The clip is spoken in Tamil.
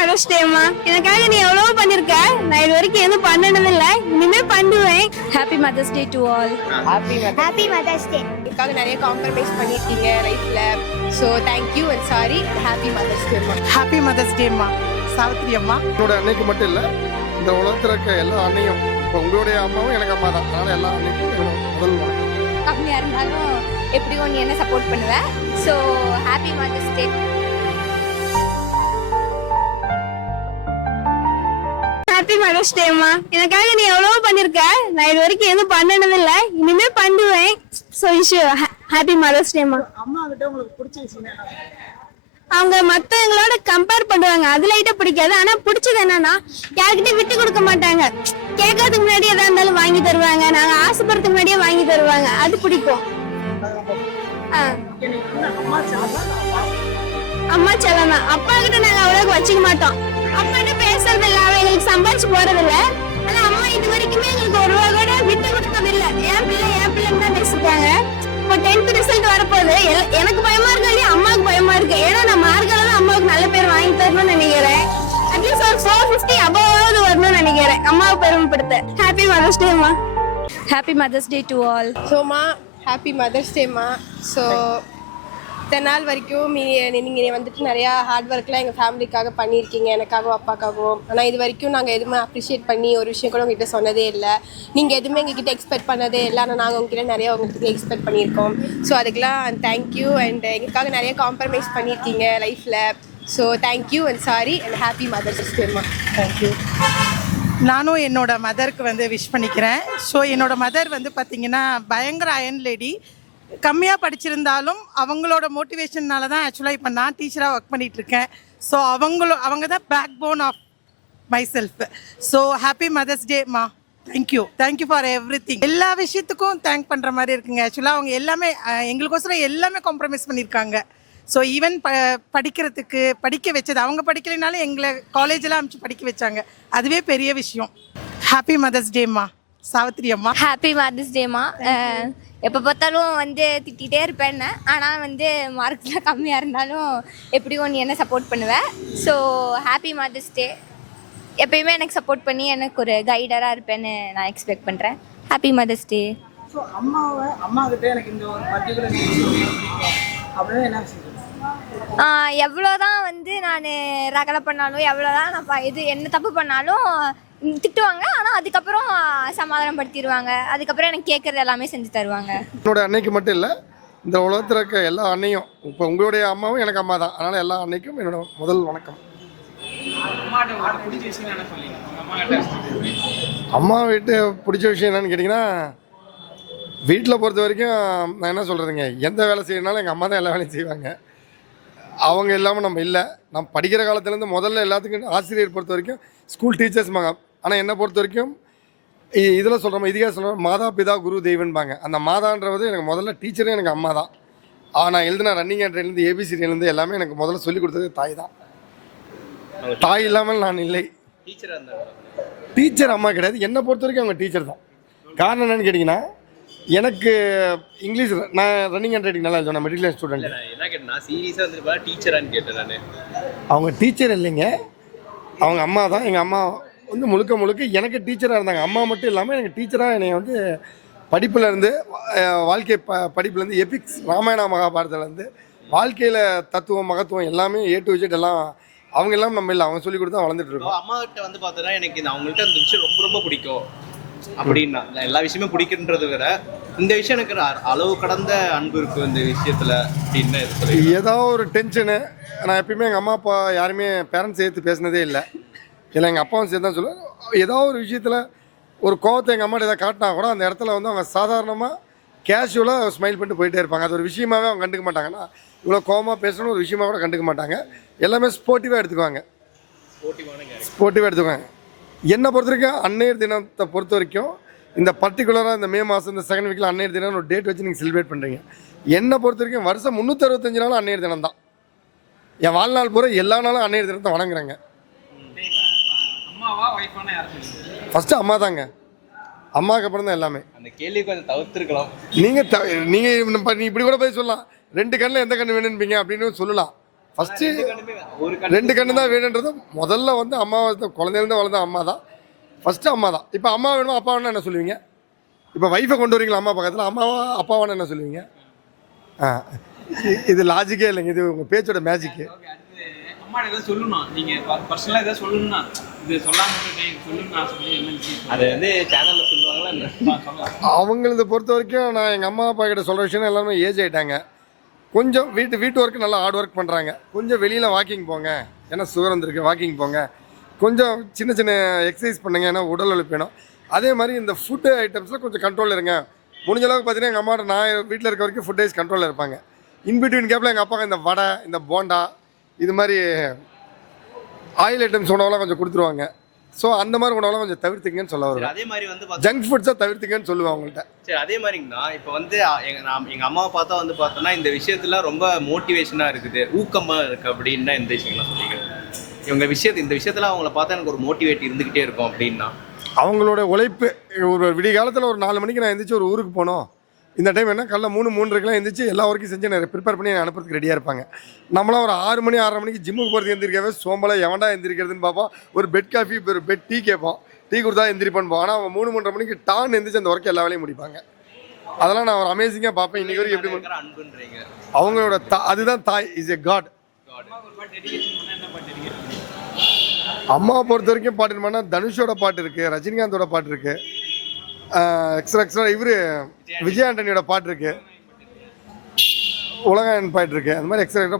மதர்ஸ் டேமா. எனக்காக நீ எவ்வளவு பண்ணிருக்க. நான் இது வரைக்கும் எதுவும் பண்ணனது இல்ல, இனிமே பண்ணுவேன். Happy mother's day to all. Happy mother's day. எனக்காக நிறைய காம்ப்ரமைஸ் பண்ணியிருக்கீங்க லைஃப்ல. So thank you and sorry. Happy mother's டேமா. ஹாப்பி மதர்ஸ் டேம்மா சாவித்ரி அம்மா. என்னோட அன்னைக்கு மட்டும் இல்லை, இந்த உலகத்தில் இருக்க எல்லா அன்னையும், இப்போ உங்களுடைய அம்மாவும் எனக்கு அம்மா தான். அதனால் எல்லா அன்னைக்கும் முதல் வணக்கம். கம்மியா இருந்தாலும் எப்படியும் நீ என்ன சப்போர்ட் பண்ணுவ. So happy mother's day. Happy mother's டேமா. எனக்காக நீ எவ்வளவு பண்ணிருக்க. நான் இது வரைக்கும் எதுவும் பண்ணனது இல்ல, இனிமே பண்ணுவேன். ஸோ ஹாப்பி மதர்ஸ் டேமா. அம்மா கிட்ட உங்களுக்கு பிடிச்ச விஷயம் என்ன? அவங்க மத்தவங்களோட கம்பேர் பண்ணுவாங்க, அது லைட்டா பிடிக்காது. ஆனா பிடிச்சது என்னன்னா யார்கிட்ட விட்டு கொடுக்க மாட்டாங்க. கேட்கறதுக்கு முன்னாடி எதா இருந்தாலும் வாங்கி தருவாங்க, நாங்க ஆசைப்படுறதுக்கு முன்னாடியே வாங்கி தருவாங்க, அது பிடிக்கும். அம்மா செல்லம் தான். அப்பா கிட்ட நாங்க அவ்வளவுக்கு வச்சுக்க மாட்டோம். அப்பா கிட்ட பேசுறது இல்ல, அவ எங்களுக்கு சம்பாதிச்சு போறது இல்ல. ஆனா அம்மா இது வரைக்குமே எங்களுக்கு ஒரு ரூபா கூட விட்டு கொடுத்தது இல்ல. என் பிள்ளைன்னு தான் பேசிட்டாங்க. இப்போ 10th ரிசல்ட் வரப்போகுது. எனக்கு பயமா இருக்கு, இல்லையா அம்மாவுக்கு பயமா இருக்கு. ஏன்னா நான் மார்க்கால அம்மாவுக்கு நல்ல பேர் வாங்கி தரணும்னு நினைக்கிறேன். அட்லீஸ்ட் ஒரு 450 அபவாவது வரணும்னு நினைக்கிறேன், அம்மாவை பெருமைப்படுத்த. ஹாப்பி மதர்ஸ் டேமா. Happy mother's day to all. ஸோமா ஹாப்பி மதர்ஸ் டேமா. ஸோ இத்தனை நாள் வரைக்கும் நீங்கள் வந்துட்டு நிறையா ஹார்ட் ஒர்க்லாம் எங்கள் ஃபேமிலிக்காக பண்ணியிருக்கீங்க, எனக்காகவும் அப்பாக்காகவும். ஆனால் இது வரைக்கும் நாங்கள் எதுவுமே அப்ரிஷியேட் பண்ணி ஒரு விஷயம் கூட உங்ககிட்ட சொன்னதே இல்லை. நீங்கள் எதுவுமே எங்ககிட்ட எக்ஸ்பெக்ட் பண்ணதே இல்லை. ஆனால் நாங்கள் உங்ககிட்ட நிறையா உங்ககிட்ட எக்ஸ்பெக்ட் பண்ணியிருக்கோம். ஸோ அதுக்கெலாம் தேங்க்யூ. அண்ட் எங்களுக்காக நிறைய காம்ப்ரமைஸ் பண்ணியிருக்கீங்க லைஃப்பில். So thank you and sorry and happy mother's டேமா. தேங்க்யூ. நானும் என்னோட மதருக்கு விஷ் பண்ணிக்கிறேன். ஸோ என்னோட மதர் பார்த்தீங்கன்னா பயங்கர அயன் லேடி. கம்மியாக படிச்சிருந்தாலும் அவங்களோட மோட்டிவேஷன்னால தான் ஆக்சுவலாக இப்போ நான் டீச்சராக ஒர்க் பண்ணிகிட்ருக்கேன். ஸோ அவங்க தான் backbone of myself. So happy mother's டேம்மா. Thank you for everything. எல்லா விஷயத்துக்கும் தேங்க் பண்ணுற மாதிரி இருக்குங்க. ஆக்சுவலாக அவங்க எல்லாமே எங்களுக்கோசரம் எல்லாமே காம்ப்ரமைஸ் பண்ணியிருக்காங்க. ஸோ ஈவன் படிக்கிறதுக்கு படிக்க வச்சது, அவங்க படிக்கலைனாலும் எங்களை காலேஜெலாம் அனுப்பிச்சு படிக்க வச்சாங்க. அதுவே பெரிய விஷயம். ஹாப்பி மதர்ஸ் டேம்மா சாவித்ரி அம்மா. ஹாப்பி மதர்ஸ் டேமா. எப்போ பார்த்தாலும் திட்டிகிட்டே இருப்பேன். ஆனால் மார்க்ஸ்லாம் கம்மியாக இருந்தாலும் எப்படியும் நீ என்ன சப்போர்ட் பண்ணுவேன். ஸோ ஹாப்பி மதர்ஸ் டே. எப்பயுமே எனக்கு சப்போர்ட் பண்ணி எனக்கு ஒரு கைடராக இருப்பேன்னு நான் எக்ஸ்பெக்ட் பண்ணுறேன். ஹாப்பி மதர்ஸ் டே. ஸோ அம்மா கிட்ட எனக்கு இந்த ஒரு பர்டிகுலர் அப்படின்னு என்ன விஷயம்? எவ்வளோதான் நான் ரகலை பண்ணாலும், எவ்வளோதான் நான் என்ன தப்பு பண்ணாலும் திட்டுவாங்க. ஆனால் அதுக்கப்புறம் சமாதானப்படுத்திடுவாங்க. அதுக்கப்புறம் எனக்கு கேட்குறது எல்லாமே செஞ்சு தருவாங்க. என்னோட அன்னைக்கு மட்டும் இல்லை, இந்த உலகத்தில் இருக்க எல்லா அன்னையும், இப்போ உங்களுடைய அம்மாவும் எனக்கு அம்மா தான். அதனால் எல்லா அன்னைக்கும் என்னோட முதல் வணக்கம். அம்மா வீட்டு பிடிச்ச விஷயம் என்னன்னு கேட்டிங்கன்னா, வீட்டில் பொறுத்த வரைக்கும் நான் என்ன சொல்கிறதுங்க, எந்த வேலை செய்யணுனாலும் எங்கள் அம்மா தான் எல்லா வேலையும் செய்வாங்க. அவங்க இல்லாமல் நம்ம இல்லை. நம்ம படிக்கிற காலத்துலேருந்து முதல்ல எல்லாத்துக்கும் ஆசிரியர் பொறுத்த வரைக்கும் ஸ்கூல் டீச்சர்ஸ்பாங்க. ஆனால் என்னை பொறுத்த வரைக்கும் இதில் சொல்கிறோம், இதுக்காக சொல்கிறோம், மாதா பிதா குரு தெய்வன்பாங்க. அந்த மாதான்றது எனக்கு முதல்ல டீச்சரே எனக்கு அம்மா தான். நான் எழுதின ரன்னிங் ஹேண்ட்லேருந்து ஏபிசிடிலேருந்து எல்லாமே எனக்கு முதல்ல சொல்லிக் கொடுத்தது தாய் தான். தாய் இல்லாமல் நான் இல்லை. டீச்சர் அம்மா கிடையாது, என்னை பொறுத்த வரைக்கும் அவங்க டீச்சர் தான். காரணம் என்னென்னு கேட்டிங்கன்னா, எனக்கு இங்கிலீஷ் நான் ரன்னிங் ஹேண்ட் ரைட்டிங் நல்லா எழுதுவேன். Matriculation student. என்ன கேட்டேன், சீரியஸாக வந்துட்டு டீச்சரான்னு கேட்டேன் நான். அவங்க டீச்சர் இல்லைங்க, அவங்க அம்மா தான். எங்கள் அம்மா முழுக்க எனக்கு டீச்சராக இருந்தாங்க. அம்மா மட்டும் இல்லாமல் எனக்கு டீச்சராக என்னை படிப்புலேருந்து வாழ்க்கை படிப்புலேருந்து எபிக்ஸ் ராமாயண மகாபாரதத்துலேருந்து வாழ்க்கையில் தத்துவம் மகத்துவம் எல்லாமே A to Z எல்லாம் அவங்க எல்லாம் நம்ம இல்லை, அவங்க சொல்லி கொடுத்து வளர்ந்துட்டு இருக்கோம். அம்மா கிட்ட பார்த்தோன்னா எனக்கு அவங்கள்ட்ட அந்த விஷயம் ரொம்ப ரொம்ப பிடிக்கும். அப்படின்னா எல்லா விஷயமே பிடிக்குன்றத விட இந்த விஷயம் எனக்கு அளவு கடந்த அன்பு இருக்கும் இந்த விஷயத்துல அப்படின்னு. ஏதாவது ஒரு டென்ஷனு, நான் எப்பயுமே எங்கள் அம்மா அப்பா யாருமே பேரண்ட்ஸ் சேர்த்து பேசினதே இல்லை. இல்லை எங்கள் அப்பாவும் சேர்த்து தான் சொல்லுவேன். ஏதாவது ஒரு விஷயத்தில் ஒரு கோவத்தை எங்கள் அம்மாட்ட எதாவது காட்டினா கூட அந்த இடத்துல அவங்க சாதாரணமாக கேஷுவலாக ஸ்மைல் பண்ணிட்டு போயிட்டே இருப்பாங்க. அது ஒரு விஷயமாகவே அவங்க கண்டுக்க மாட்டாங்கன்னா, இவ்வளோ கோவமாக பேசணும்னு ஒரு விஷயமாக கூட கண்டுக்க மாட்டாங்க. எல்லாமே ஸ்போர்ட்டிவாக எடுத்துக்குவாங்க. என்னை பொறுத்த வரைக்கும் அன்னையர் தினத்தை பொறுத்த வரைக்கும் இந்த பர்டிகுலராக இந்த மே மாதம் இந்த செகண்ட் வீக்கில் அன்னையர் தினம் ஒரு டேட் வச்சு நீங்கள் செலிப்ரேட் பண்ணுறீங்க. என்னை பொறுத்த வரைக்கும் வருஷம் 365 நாளும் அன்னையர் தினம் தான். என் வாழ்நாள் பூரா எல்லா நாளும் அன்னையர் தினத்தை வணங்குறேங்க. ஃபஸ்ட்டு அம்மா தாங்க. அம்மாவுக்கு அப்புறம் தான் எல்லாமே. அந்த கேள்வி கொஞ்சம் தவிர்த்துருக்கலாம். நீங்கள் இப்படி கூட போய் சொல்லலாம், 2 கண்ணில் எந்த கண்ணு வேணும்பீங்க அப்படின்னு சொல்லலாம். ஃபஸ்ட்டு ஒரு 2 கண்ணு தான் வேணுன்றது முதல்ல வந்து அம்மா குழந்தையிலேருந்து வளர்ந்த அம்மா தான் ஃபஸ்ட்டு அம்மா தான். இப்போ அம்மா வேணுமா அப்பா வேணும்னா என்ன சொல்லுவீங்க? இப்போ ஒய்ஃபை கொண்டு வரீங்களா அம்மா பக்கத்தில், அம்மாவா அப்பாவான்னு என்ன சொல்லுவீங்க? இது லாஜிக்கே இல்லைங்க, இது உங்கள் பேச்சோட மேஜிக்கு. அம்மா ஏதாவது சொல்லணும், நீங்க பர்சனலா ஏதாவது சொல்லணும்னா இது சொல்லாம சொல்லணும்னு சொல்லி என்ன அது வந்து சேனல்ல சொல்லுவாங்களா? அவங்களது பொறுத்த வரைக்கும் நான் எங்கள் அம்மா அப்பா கிட்ட சொல்கிற விஷயம் எல்லாமே ஏஜ் ஆகிட்டாங்க. கொஞ்சம் வீட்டு ஒர்க்கு நல்லா ஹார்ட் ஒர்க் பண்ணுறாங்க. கொஞ்சம் வெளியில் வாக்கிங் போங்க, ஏன்னா சுகர் வந்துருக்கு, வாக்கிங் போங்க. கொஞ்சம் சின்ன சின்ன எக்ஸசைஸ் பண்ணுங்க, ஏன்னா உடல் உழைப்பு வேணும். அதே மாதிரி இந்த ஃபுட்டு ஐட்டம்ஸில் கொஞ்சம் கண்ட்ரோல் இருங்க. முடிஞ்ச அளவுக்கு பார்த்தீங்கன்னா எங்கள் அம்மாட்ட நான் வீட்டில் இருக்க வரைக்கும் ஃபுட் வைஸ் கண்ட்ரோலில் இருப்பாங்க. இன்பிட்வீன் கேப்பில் எங்கள் அப்பாவுக்கு இந்த வடை, இந்த போண்டா, இது மாதிரி ஆயில் ஐட்டம்ஸ் உணவெல்லாம் கொஞ்சம் கொடுத்துருவாங்க. ஸோ அந்த மாதிரி உணவெல்லாம் கொஞ்சம் தவிர்த்துங்கன்னு சொல்ல வருவேன். அதே மாதிரி வந்து ஜங்க் ஃபுட்ஸை தவிர்த்துங்கன்னு சொல்லுவேன் அவங்கள்ட்ட. சரி, அதே மாதிரிங்கண்ணா இப்போ வந்து எங்கள் அம்மாவை பார்த்தா வந்து பார்த்தோன்னா இந்த விஷயத்துல ரொம்ப மோட்டிவேஷனாக இருக்குது, ஊக்கமாக இருக்குது அப்படின்னா எந்த விஷயம்லாம் சொல்லிங்க? இந்த விஷயத்துல அவங்கள பார்த்தா எனக்கு ஒரு மோட்டிவேட் இருந்துக்கிட்டே இருக்கும் அப்படின்னா அவங்களோட உழைப்பு. ஒரு விடிய காலத்தில் ஒரு 4 மணிக்கு நான் எந்திரிச்சு ஒரு ஊருக்கு போனோம். இந்த டைம் என்ன காலைல 3:30 எந்திரிச்சு எல்லா ஒர்க்கையும் செஞ்சு நான் ப்ரிப்பேர் பண்ணி அனுப்புறதுக்கு ரெடியாக இருப்பாங்க. நம்மளாம் ஒரு 6 மணி 6:30 மணிக்கு ஜிம்முக்கு போகிறது எந்திரிக்கவே சோம்பலாக எவன்டா எந்திரிக்கிறதுன்னு பார்ப்போம். ஒரு பெட் காஃபி, ஒரு பெட் டீ கேட்போம், டீ கொடுத்தா எந்திரிப்போம். ஆனால் அவங்க 3:30 மணிக்கு டான் எந்திரிச்சு அந்த ஒர்க்கை எல்லா வேலையும் முடிப்பாங்க. அதெல்லாம் நான் ஒரு அமேசிங்காக பார்ப்பேன். இன்றைக்கி வரைக்கும் எப்படி அன்புன்றீங்க அவங்களோட அதுதான் தாய், இஸ் எ காட். அம்மாவை பொறுத்த வரைக்கும் பாட்டு பண்ணால் தனுஷோட பாட்டு இருக்குது, ரஜினிகாந்தோட பாட்டு இருக்குது, எக்ஸ்ட்ரா இவர் விஜய் ஆண்டனியோட பாட்டு இருக்குது, உலகம் பாட்டு இருக்குது. அந்த மாதிரி எக்ஸ்ட்ரா